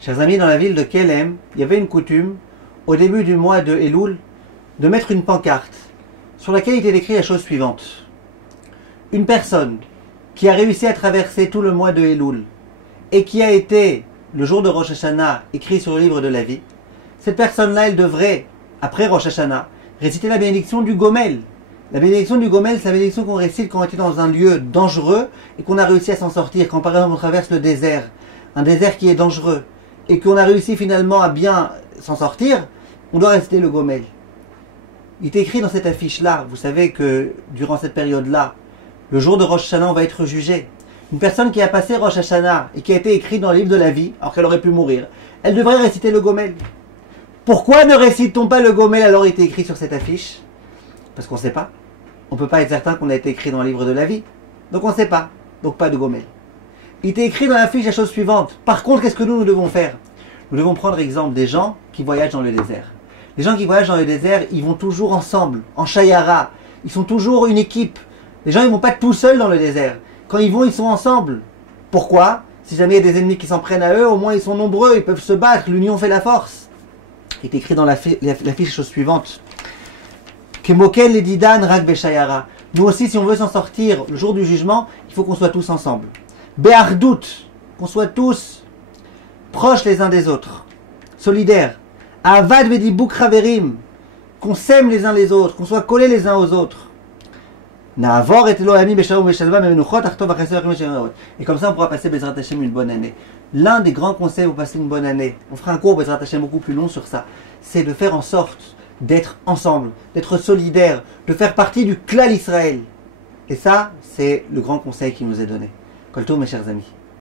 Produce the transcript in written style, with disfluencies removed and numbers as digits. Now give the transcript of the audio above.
Chers amis, dans la ville de Kelem, il y avait une coutume, au début du mois de Elul, de mettre une pancarte sur laquelle il était écrit la chose suivante. Une personne qui a réussi à traverser tout le mois de Elul et qui a été, le jour de Rosh Hashanah, écrit sur le livre de la vie, cette personne-là, elle devrait, après Rosh Hashanah, réciter la bénédiction du Gomel. La bénédiction du Gomel, c'est la bénédiction qu'on récite quand on était dans un lieu dangereux et qu'on a réussi à s'en sortir. Quand par exemple on traverse le désert, un désert qui est dangereux, et qu'on a réussi finalement à bien s'en sortir, on doit réciter le Gomel. Il est écrit dans cette affiche-là, vous savez que durant cette période-là, le jour de Rosh Hashanah, on va être jugé. Une personne qui a passé Rosh Hashanah et qui a été écrite dans le livre de la vie, alors qu'elle aurait pu mourir, elle devrait réciter le Gomel. Pourquoi ne récite-t-on pas le Gomel alors qu'il était écrit sur cette affiche? Parce qu'on ne sait pas. On ne peut pas être certain qu'on a été écrit dans le livre de la vie. Donc on ne sait pas. Donc pas de Gomel. Il était écrit dans l'affiche la chose suivante. Par contre, qu'est-ce que nous devons faire? Nous devons prendre exemple des gens qui voyagent dans le désert. Les gens qui voyagent dans le désert, ils vont toujours ensemble, en Shayara. Ils sont toujours une équipe. Les gens, ils ne vont pas tout seuls dans le désert. Quand ils vont, ils sont ensemble. Pourquoi? Si jamais il y a des ennemis qui s'en prennent à eux, au moins ils sont nombreux, ils peuvent se battre. L'union fait la force. Il est écrit dans l'affiche la chose suivante. Kemokel et Didan Rak Beshayara. Nous aussi, si on veut s'en sortir le jour du jugement, il faut qu'on soit tous ensemble. Be'ardout, qu'on soit tous proches les uns des autres, solidaires. Avad Vedibuk Raverim, qu'on s'aime les uns les autres, qu'on soit collés les uns aux autres. Na'avor et Elohami Beshalom Beshalva Memenuchot Achtov Acheser Mesherot. Et comme ça, on pourra passer Bezrat Hashem une bonne année. L'un des grands conseils pour passer une bonne année, on fera un cours Bezrat Hashem beaucoup plus long sur ça, c'est de faire en sorte d'être ensemble, d'être solidaires, de faire partie du clan Israël. Et ça, c'est le grand conseil qui nous est donné. Kol tov, mes chers amis.